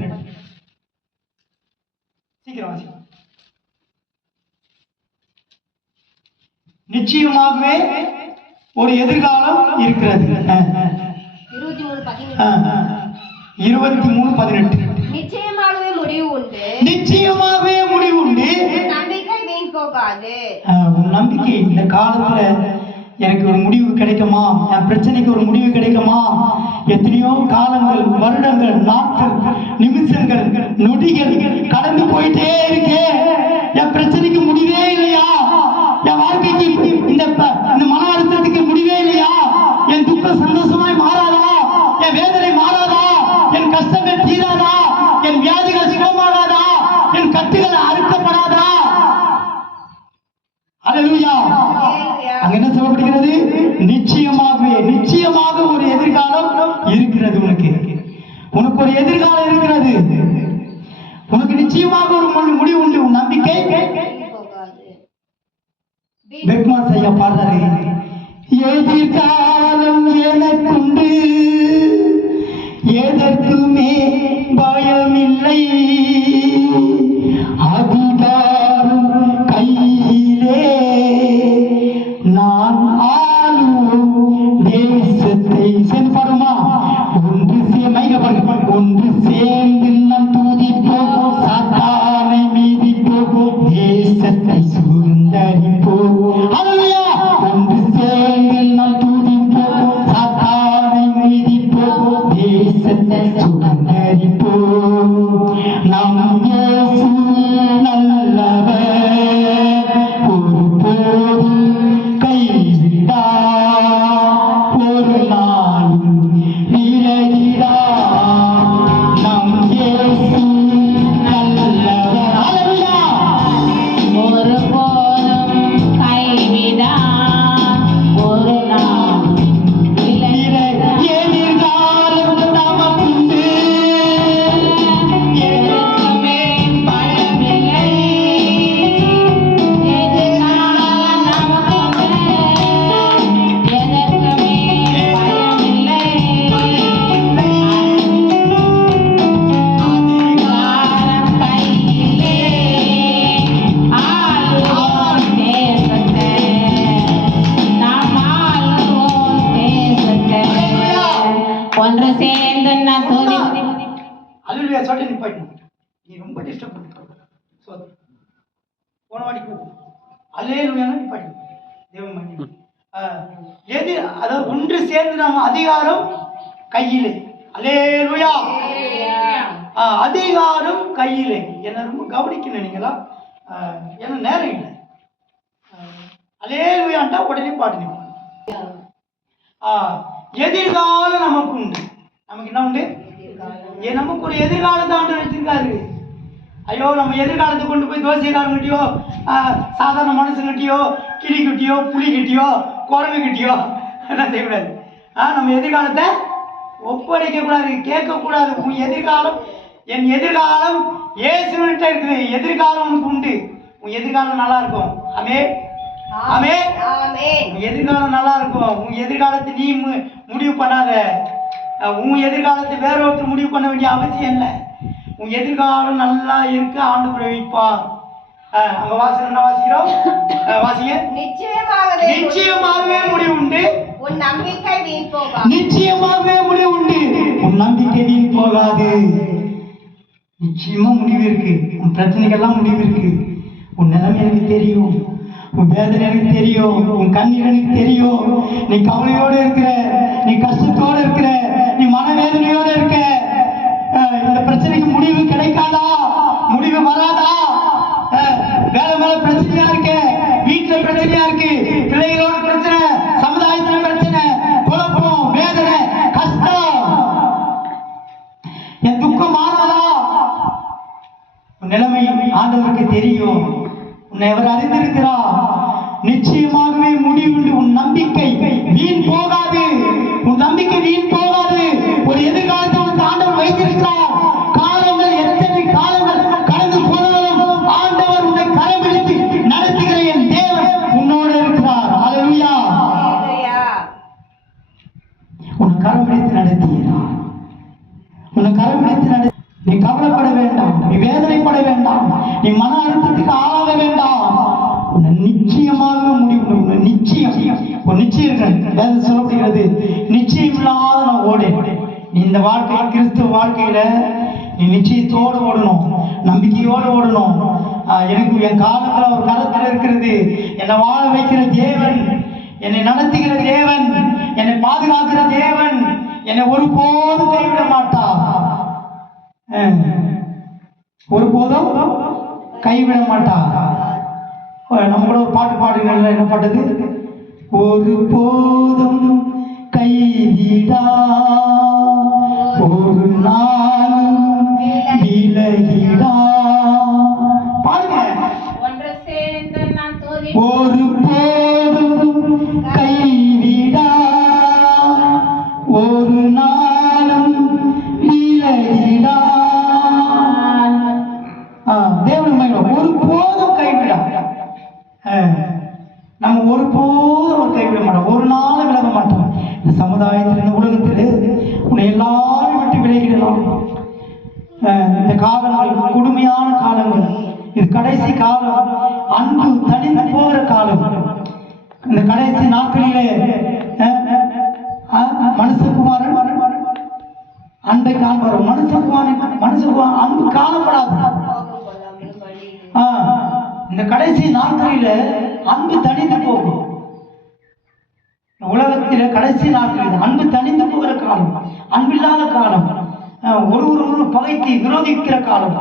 சீக்கிரம் வாசிங்க. நிச்சயமாகவே ஒரு எதிர்காலம் இருக்கிறது. 23:18. நிச்சயமாகவே முடிவு உண்டு. நிச்சயமாகவே முடிவு உண்டு. நம்பிக்கை வீண் போகாது. உன் நம்பிக்கை, இந்த காலத்துல எனக்கு ஒரு முடிவு கிடைக்குமா, என் பிரச்சனைக்கு ஒரு முடிவு கிடைக்குமா? எத்தனையோ காலங்கள், வருடங்கள், நாட்கள், நிமிஷங்கள், நொடிகள் கடந்து போயிட்டே இருக்கே. என் பிரச்சனைக்கு முடிவே இல்லையா? என் வாழ்க்கைக்கு இந்த மன அழுத்தத்துக்கு முடிவே இல்லையா? என் துக்கம் சந்தோஷமாய் மாறாதா? என் வேதனை மாறாதா? என் கஷ்டங்கள் தீராதா? என் வியாதிகள் சுகமாகாதா? என் கட்டுகள் அறுக்கப்படாதா? அல்லேலூயா. அங்க என்ன சொல்லப்படுகிறது? நிச்சயமாகவே, நிச்சயமாக ஒரு எதிர்காலம் இருக்கிறது. உனக்கு ஒரு எதிர்காலம் இருக்கிறது. உனக்கு நிச்சயமாக ஒரு முடிவு உண்டு. உன் நம்பிக்கை பெக்மாஸ் ஐயா பாடுறாரு, எதிர்காலம் எனக்குண்டு, எதற்குமே பயமில்லை, அதிகாரம் கையிலே, நான் ஆளும் தேசத்தை. சேர்ந்து பாடுமா? ஒன்று சேர்ந்து நம் துதிப்போம், சாத்தானை மீதிப்போம், தேசத்தை சுதந்தரிப்போம். அல்லேலூயா. ஒன்று சேர்ந்து நம் துதிப்போம், சாத்தானை மீதிப்போம், தேசத்தை சுதந்தரிப்போம். நம் இயேசு நல்லவர், ஒருபோதும் கைவிடா, ஒரு நாளும் விலகிடா. நம் இயேசு நல்லவர். அல்லேலூயா. ஒருபோதும் கைவிடாதவர், போன வாடிக்கு அல்லேலூயான்னு பாடி தேவன் மணி எது அதாவது ஒன்று சேர்ந்து நம்ம அதிகாரம் கையிலே அல்லேலூயா அதிகாரம் கையிலே என்ன ரொம்ப கவனிக்கணும் நீங்களா ஏன்னா நேரம் இல்லை அல்லேலூயான்ட்டா உடனே பாட்டு எதிர்காலம் நமக்கு உண்டு நமக்கு என்ன உண்டு நமக்கு ஒரு எதிர்காலத்தை ஆண்டு வச்சிருக்காரு ஐயோ நம்ம எதிர்காலத்தை கொண்டு போய் தோசைக்காரங்கிட்டியோ சாதாரண மனுஷங்கிட்டியோ கிளிக்கிட்டியோ புலிக்கிட்டியோ குரங்குக்கிட்டியோ என்ன செய்யக்கூடாது நம்ம எதிர்காலத்தை ஒப்படைக்கக்கூடாது கேட்கக்கூடாது உன் எதிர்காலம் என் எதிர்காலம் ஏசுகிட்ட இருக்குது எதிர்காலம் உனக்கு உண்டு உன் எதிர்காலம் நல்லா இருக்கும் ஆமே ஆமே உன் எதிர்காலம் நல்லா இருக்கும் உன் எதிர்காலத்தை நீ முடிவு பண்ணாத உன் எதிர்காலத்தை வேற ஒருத்தர் முடிவு பண்ண வேண்டிய அவசியம் இல்லை உன் எதிர்காலம் நல்லா இருக்க ஆண்டு பிரவிப்பார் அங்க வாசகம் என்ன வாசிக்கிறோம் வாசிங்க நிச்சயமாகவே முடிவு உண்டு உன் நம்பிக்கை வீண் போகாது நிச்சயமாகவே முடிவு உண்டு உன் நம்பிக்கை வீண் போகாது நிச்சயமா முடிவு இருக்கு உன் பிரச்சனைகள்லாம் முடிவு இருக்கு உன் நிலைமை எனக்கு தெரியும் உன் வேதனை எனக்கு தெரியும் உன் கண்ணீர் எனக்கு தெரியும் நீ கவலையோடு இருக்கிற நீ கஷ்டத்தோடு இருக்கிற நீ மனவேதனையோடு இருக்க இந்த பிரச்சனைக்கு முடிவு கிடைக்காதா முடிவு வராதா வேலை மேல பிரச்சனையா இருக்கு வீட்டுல பிரச்சனையா இருக்கு பிள்ளைகளோட பிரச்சனை சமுதாயத்துல பிரச்சனை குழப்பம் வேதனை கஷ்டம் என் துக்கம் மாறாதா உன் நிலைமை ஆண்டவருக்கு தெரியும் உன்னை அவர் அறிந்திருக்கிறார் நிச்சயமாகவே முடிவுண்டு உன் நம்பிக்கை வீண் போகாது உன் நம்பிக்கை வீண் போகாது ஒரு எதிர்காலத்தை உனக்கு ஆண்டவர் வைத்திருக்கிறார் காலங்கள் எத்தனை காலங்கள் கடந்து போனாலும் ஆண்டவர் உன்னை கரம்பிடித்து நடத்துகிற என் தேவன் உன்னோடு இருக்கிறார் அல்லேலூயா உன் கரம்பிடித்து நடத்துகிறார் உன்னை கரம்பிடித்து நடத்தி நீ கவலைப்பட வேண்டாம் நீ வேதனைப்பட வேண்டாம் நீ மன அழுத்தத்துக்கு ஆளாக வேண்டாம் உன்னை நிச்சயமாக முடிவு உன்னை நிச்சயம் ஒரு நிச்சயம் வேதம் சொல்லப்படுகிறது நிச்சயம் இல்லாத நான் ஓடேன் நீ இந்த வாழ்க்கை கிறிஸ்துவ வாழ்க்கையில நீ நிச்சயத்தோடு ஓடணும் நம்பிக்கையோடு ஓடணும் எனக்கு என் காலங்கள் ஒரு கரத்தில் இருக்கிறது என்னை வாழ வைக்கிற தேவன் என்னை நடத்துகிற தேவன் என்னை பாதுகாக்கிற தேவன் என்னை ஒருபோதும் கைவிட மாட்டார் ஒருபோதும் கைவிட மாட்டார் நம்ம கூட ஒரு பாட்டு பாடுங்கள்ல என்ன பாட்டது ஒரு போதும் கைவிடா ஒரு நாளும் விலகிடா பாடுங்க ஒரு போதும் கைவிடா ஒரு நாளும் விலகிடா தேவன் ஒரு போதும் கைவிடா நம்ம ஒரு போதும் கைவிட மாட்டோம் ஒரு நாள் விலக மாட்டோம் இந்த சமுதாயத்தில் இந்த உலகத்தில் உன்னை எல்லாரும் விட்டு விலகிடலாம் இந்த காலங்கள் கொடுமையான காலங்கள் இது கடைசி காலம் அன்பு தனிந்து போகிற காலம் இந்த கடைசி நாட்களிலே மனுஷகுமாரன் அன்பை காண்பார் மனுஷகுமாரன் அன்பு காணப்படாது இந்த கடைசி நாட்களில அன்பு தனிந்து போகும் உலகத்தில கடைசி நாட்களில் அன்பு தனிந்து போகிற காலம் அன்பில்லாத காலம் ஒரு பகைக்கு விரோதிக்கிற காலம்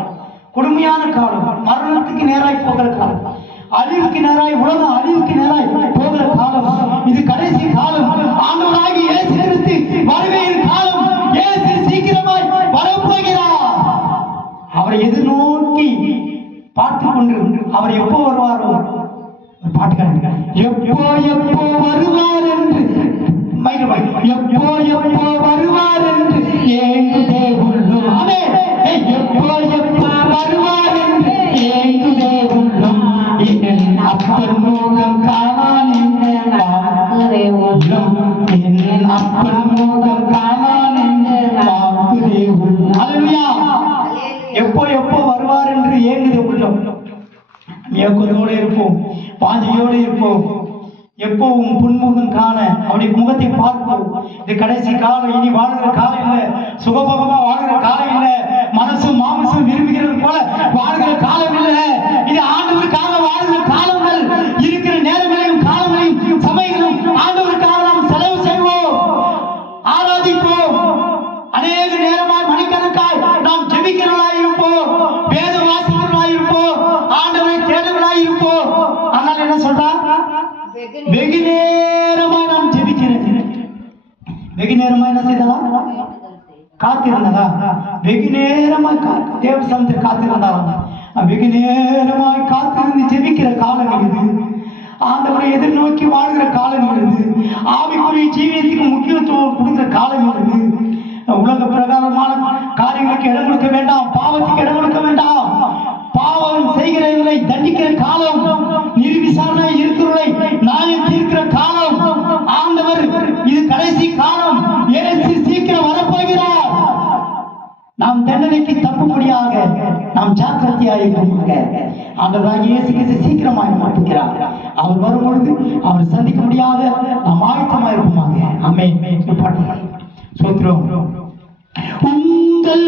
கொடுமையான காலம் மரணத்துக்கு நேராய் போகிற காலம் அழிவுக்கு நேராய் உலகம் அழிவுக்கு நேராய் போகிற காலம் இது கடைசி காலம் ஆண்டவராகிய இயேசு கிறிஸ்து வருகையின் காலம் இயேசு சீக்கிரமாய் வரப்போகிறார் அவரை எதிர்நோக்கி பார்த்து கொண்டு அவர் எப்போ வருவாரோ பாட்டுக்காரங்க எப்போ எப்போ வருவார் என்று எப்போ எப்போ வருவார் என்று ஏங்குதே உள்ளும் எப்போ எப்போ வருவார் என்று ஏங்குதே உள்ளும் என் அப்பன் முகம் காணான் வாக்குதே உள்ளம் என் அப்பன் முகம் காணான் வாக்குதே உள்ளம் அல்லேலூயா எப்போ எப்போ வருவார் என்று ஏங்குதே உள்ளம் ஏக்கத்தோடு இருப்போம் பாஞ்சியோடு இருப்போம் எப்பவும் புன்முகம் காண அவருடைய முகத்தை பார்ப்போம் இது கடைசி காலம் இனி வாழ்கிற காலம் இல்லை சுகபோகமா வாழ்கிற காலம் இல்லை மனசும் மாமசும் விரும்புகிறது போல வாழ்கிற காலம் இல்லை இது ஆண்டவருக்காக வாழ்கிற இருப்போம். ஆனால் என்ன சொல்றா? வெகு வெகு நேரமா நாம் ஜெபிக்கிறேன். வெகு நேரமா என்ன செய்தலாம்? காத்திருந்ததா? வெகு நேரமாய் தேவசனத்தில் காத்திருந்தாலும் வெகு நேரமாய் காத்திருந்து ஜெபிக்கிற காலங்கள் இது. ஆண்டவரை எதிர்நோக்கி வாழ்கிற காலங்கள் இது. ஆவிக்குரிய ஜீவியத்துக்கு முக்கியத்துவம் கொடுக்கிற காலங்கள் இது. உலக பிரகாரமான காரியங்களுக்கு இடம் கொடுக்க வேண்டாம், பாவத்துக்கு இடம் கொடுக்க வேண்டாம். பாவம் செய்கிறவர்களை தண்டிக்கிற காலம், நிர்விசாரணை இருக்கிறவர்களை நியாயம் தீர்க்கிற காலம். ஆண்டவர் இது கடைசி காலம். இயேசு சீக்கிரம் வரப்போகிறார். நாம் தண்டனைக்கு தப்பும்படியாக நாம் ஜாக்கிரதையாக இருப்போமாக. ஆண்டவராகிய இயேசு கிறிஸ்து சீக்கிரமாக மாட்டுகிறார். அவர் வரும்பொழுது அவர் சந்திக்க முடியாத நாம் ஆயத்தமாக இருப்போமாக. ஆமென். சோத்திரம். உங்கள்